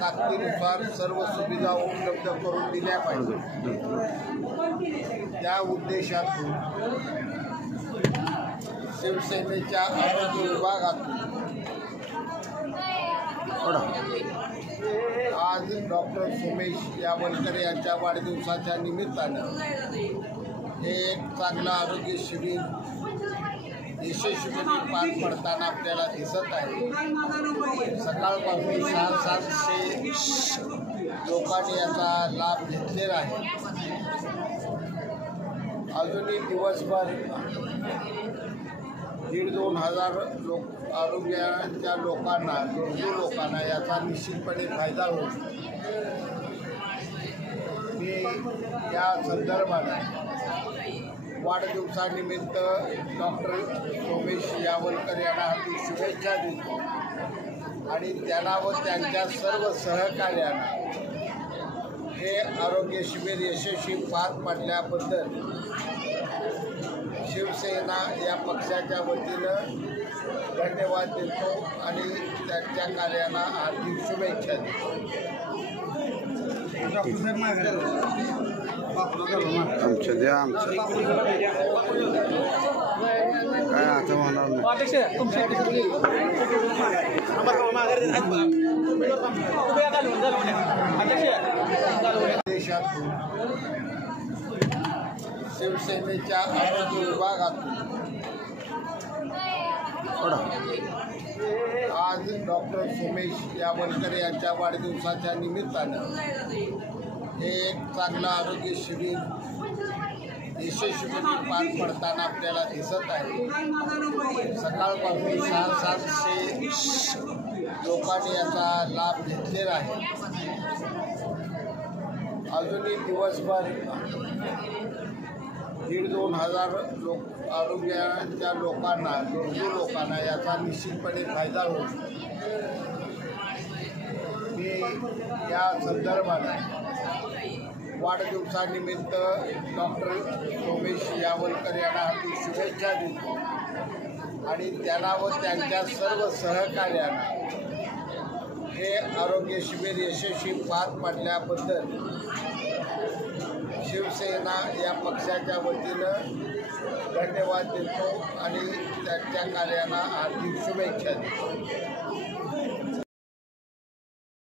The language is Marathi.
ताकदीनुसार सर्व सुविधा उपलब्ध करून दिल्या पाहिजे। त्या उद्देशातून शिवसेनेच्या आरोग्य विभागातून आज डॉक्टर सोमेश यावलकर यांच्या वाढदिवसाच्या निमित्तानं हे एक चांगलं आरोग्य शिबिर यशस्वीपणे पार पडताना आपल्याला दिसत आहे। सकाळपासून 700 लोकांनी याचा लाभ घेतलेला आहे। अजूनही दिवसभर 1,500-2 हजार आरोग्याच्या लोकांना गरजू लोकांना याचा निश्चितपणे फायदा होईल। मी या संदर्भात वाढदिवसानिमित्त डॉक्टर सोमेश यावलकर यांना हार्दिक शुभेच्छा देतो आणि त्याला व त्यांच्या सर्व सहकार्यांना हे आरोग्य शिबिर यशस्वी पार पाडल्याबद्दल शिवसेना या पक्षाच्या वतीनं धन्यवाद देतो आणि त्यांच्या कार्यांना हार्दिक शुभेच्छा देतो। आमच्या द्या आमचं काय आता होणार देशातून शिवसेनेच्या आरोग्य विभागातून आज डॉक्टर सोमेश यावलकर यांच्या वाढदिवसाच्या निमित्तानं हे एक चांगलं आरोग्य शिबिर यशस्वीपणे पार पडताना आपल्याला दिसत आहे। सकाळपासून 700 लोकांनी याचा लाभ घेतलेला आहे। अजूनही दिवसभर 1,500-2 हजार आरोग्याच्या लोकांना गरजू लोकांना याचा निश्चितपणे फायदा होईल। मी या संदर्भात वाढदिवसानिमित्त डॉक्टर सोमेश यावलकर यांना हार्दिक शुभेच्छा देतो आणि त्याला व त्यांच्या सर्व सहकार्यांना हे आरोग्य शिबिर यशस्वी पार पाडल्याबद्दल शिवसेना या पक्षाच्या वतीनं धन्यवाद देतो आणि त्यांच्या कार्यांना हार्दिक शुभेच्छा देतो।